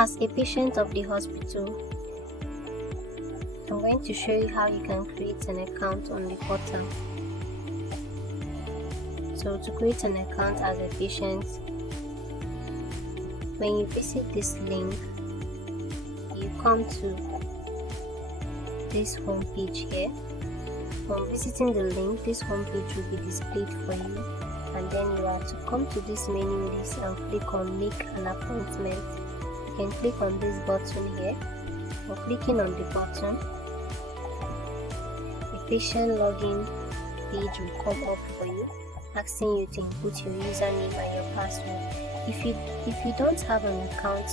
As a patient of the hospital, I'm going to show you how you can create an account on the portal. So to create an account as a patient, when you visit this link, you come to this home page here. From visiting the link, this home page will be displayed for you, and then you are to come to this menu list and click on make an appointment. You can click on this button here. For clicking on the button, a patient login page will come up for you, asking you to input your username and your password. If you don't have an account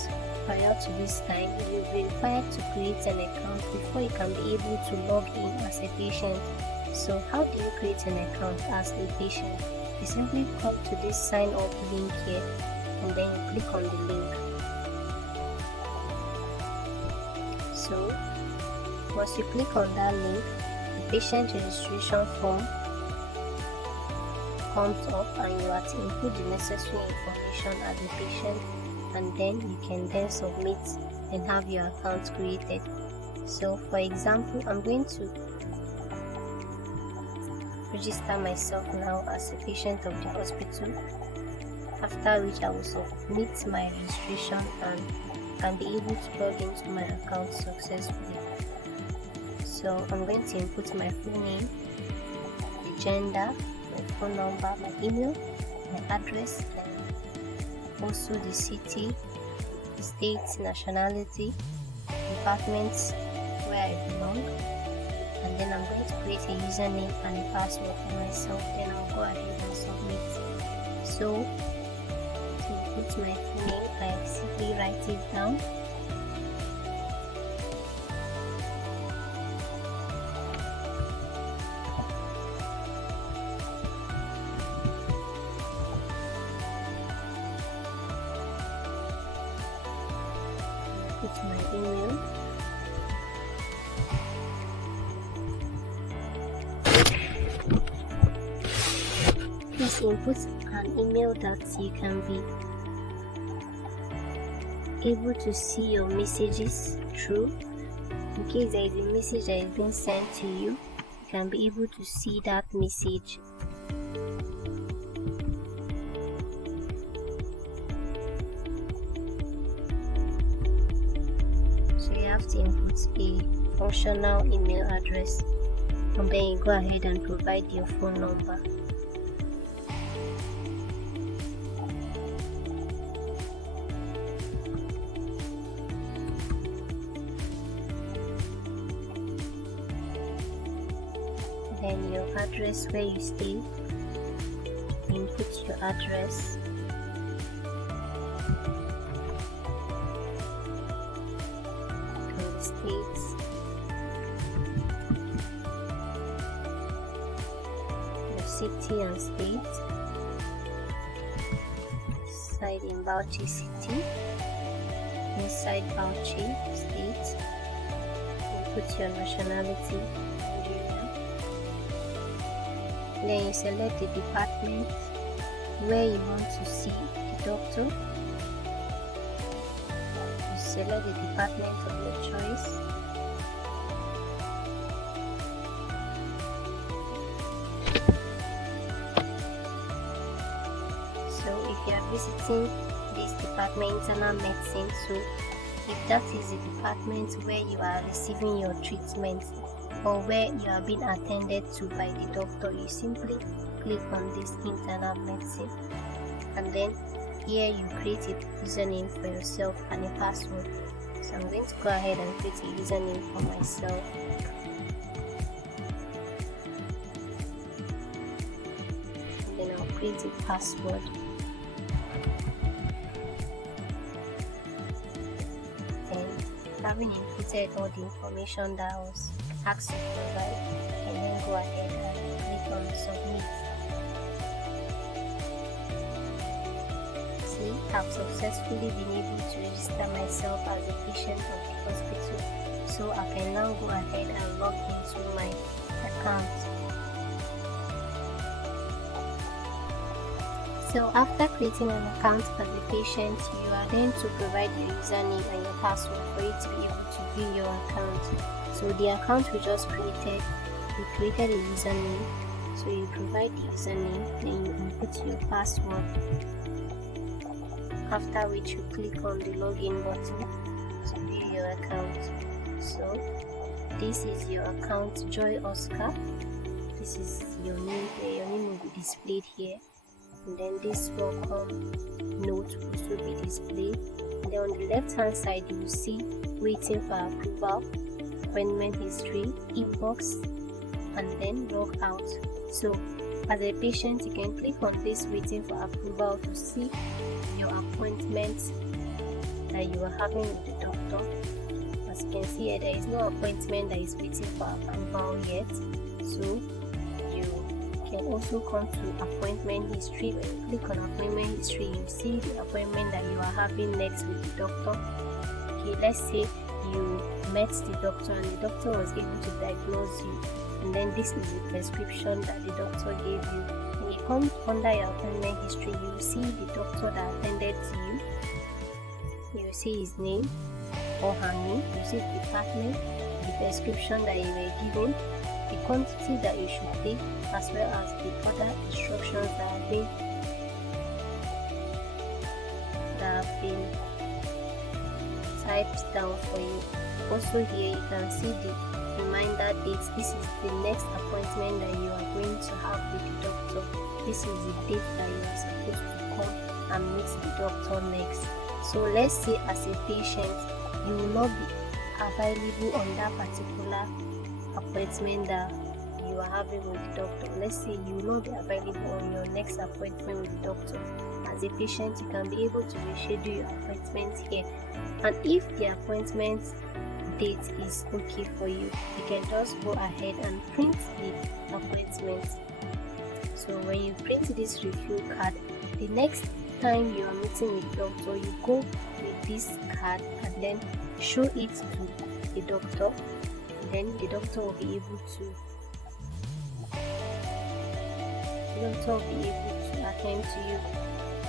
prior to this time, you will be required to create an account before you can be able to log in as a patient. So how do you create an account as a patient? You simply come to this sign up link here, and then you click on the link. So once you click on that link, the patient registration form comes up, and you are to input the necessary information as a patient, and then you can then submit and have your account created. So for example, I'm going to register myself now as a patient of the hospital, after which I will submit my registration and can be able to log into my account successfully. So I'm going to input my full name, the gender, my phone number, my email, my address, and also the city, the state, nationality, department where I belong, and then I'm going to create a username and a password for myself. Then I'll go ahead and submit. So to put my full name, I simply write it down. Put my email. Please input an email that you can be able to see your messages through. In case there is a message that is being sent to you, you can be able to see that message. So you have to input a functional email address, and then you go ahead and provide your phone number. Then your address where you stay, input your address. And the states. Your city and state. Side in Bauchi City. Inside Bauchi State. Input your nationality. Then you select the department where you want to see the doctor. You select the department of your choice. So if you are visiting this department, internal medicine, so if that is the department where you are receiving your treatment, or where you are being attended to by the doctor, you simply click on this internal medicine, and then here you create a username for yourself and a password. So I'm going to go ahead and create a username for myself. And then I'll create a password. And having inputted all the information that was asked to provide, and then go ahead and click on submit. See, I've successfully been able to register myself as a patient of the hospital, so I can now go ahead and log into my account. So after creating an account as a patient, you are then to provide your username and your password for you to be able to view your account. So the account we just created, we created a username. So you provide the username, then you input your password. After which you click on the login button to view your account. So this is your account, Joy Oscar. This is your name here. Your name will be displayed here. And then this welcome note will also be displayed. And then on the left hand side you will see waiting for approval, appointment history, inbox, and then log out. So as a patient, you can click on this waiting for approval to see your appointment that you are having with the doctor. As you can see here, there is no appointment that is waiting for approval yet. So you can also come to appointment history. When you click on appointment history, you see the appointment that you are having next with the doctor. Okay, let's say you met the doctor and the doctor was able to diagnose you, and then this is the prescription that the doctor gave you. When you come under your appointment history, you will see the doctor that attended to you. You will see his name or her name, you see the department, the prescription that you were given, the quantity that you should take, as well as the other instructions that have been typed down for you. Also here you can see the reminder date. This is the next appointment that you are going to have with the doctor. This is the date that you are supposed to come and meet the doctor next. So let's say as a patient, you will not be available on that particular appointment that you are having with the doctor. Let's say you will not be available on your next appointment with the doctor. As a patient, you can be able to reschedule your appointment here. And if the appointment date is okay for you, you can just go ahead and print the appointment. So when you print this refill card, the next time you are meeting with the doctor, you go with this card and then show it to the doctor. Then the doctor will be able to attend to you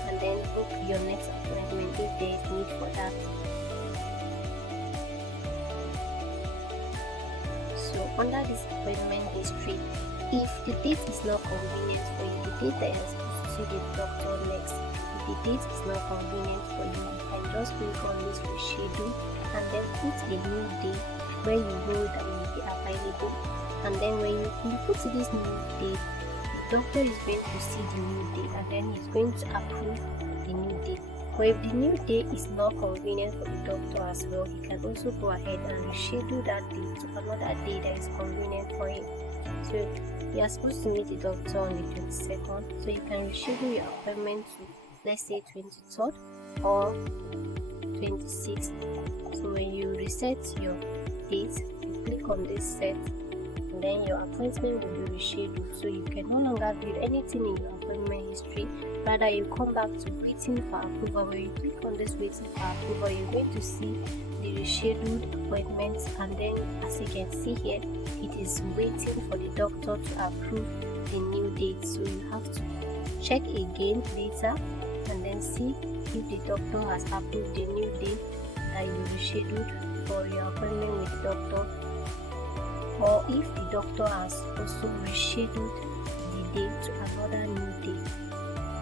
and then book your next appointment if there is need for that. So under this appointment history, if the date is not convenient for you, the date that you are supposed to see the doctor next, if the date is not convenient for you, you can just click on this reschedule and then put a new date where you know that you will be available. And then when you put this new date, the doctor is going to see the new date and then he's going to approve the new date. But if the new date is not convenient for the doctor as well, he can also go ahead and reschedule that date to another day that is convenient for him. So you are supposed to meet the doctor on the 22nd, so you can reschedule your appointment to, let's say, 23rd or 26th. So when you reset your date, you click on this set, and then your appointment will be rescheduled. So you can no longer view anything in your appointment history. Rather, you come back to waiting for approval. When you click on this waiting for approval, you're going to see the rescheduled appointments, and then as you can see here, it is waiting for the doctor to approve the new date. So you have to check again later and then see if the doctor has approved the new date that you rescheduled for your appointment with the doctor, or if the doctor has also rescheduled the date to another new date.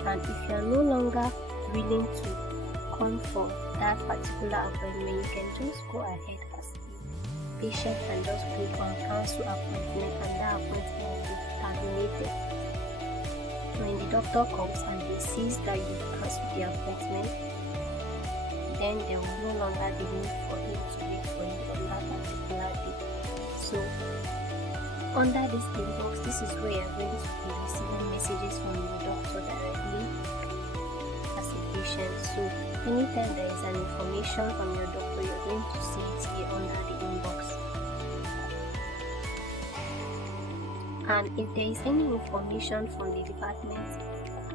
And if you are no longer willing to come for that particular appointment, you can just go ahead as a patient and just click on cancel appointment, and that appointment will be terminated. When the doctor comes and he sees that you cancelled the appointment, then there will no longer be need for him to wait for you on that particular day. So under this inbox, this is where you're going to be receiving messages from the doctor directly as a patient. So anytime there is an information from your doctor, you're going to see it here under the inbox. And if there is any information from the department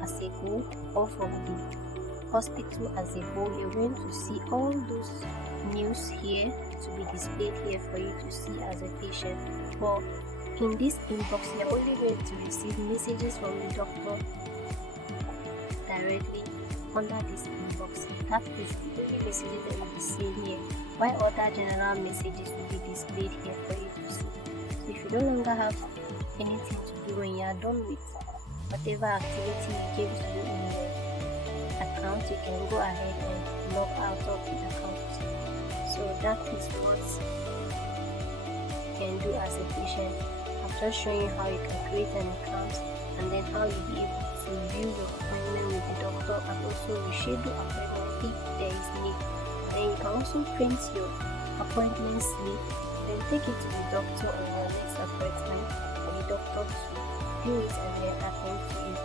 as a whole or from the hospital as a whole, you're going to see all those news here to be displayed here for you to see as a patient. But in this inbox, you're only going to receive messages from the doctor directly under this inbox. That is the only messages that will be seen here, while other general messages will be displayed here for you to see. So if you no longer have anything to do when you are done with whatever activity you came to do in your account, you can go ahead and log out of the account. So that is what you can do as a patient. I've just shown you how you can create an account and then how you'll be able to view your appointment with the doctor and also reschedule appointment if there is need. Then you can also print your appointment slip, then take it to the doctor on your next appointment for the doctor to view it and then attend to you.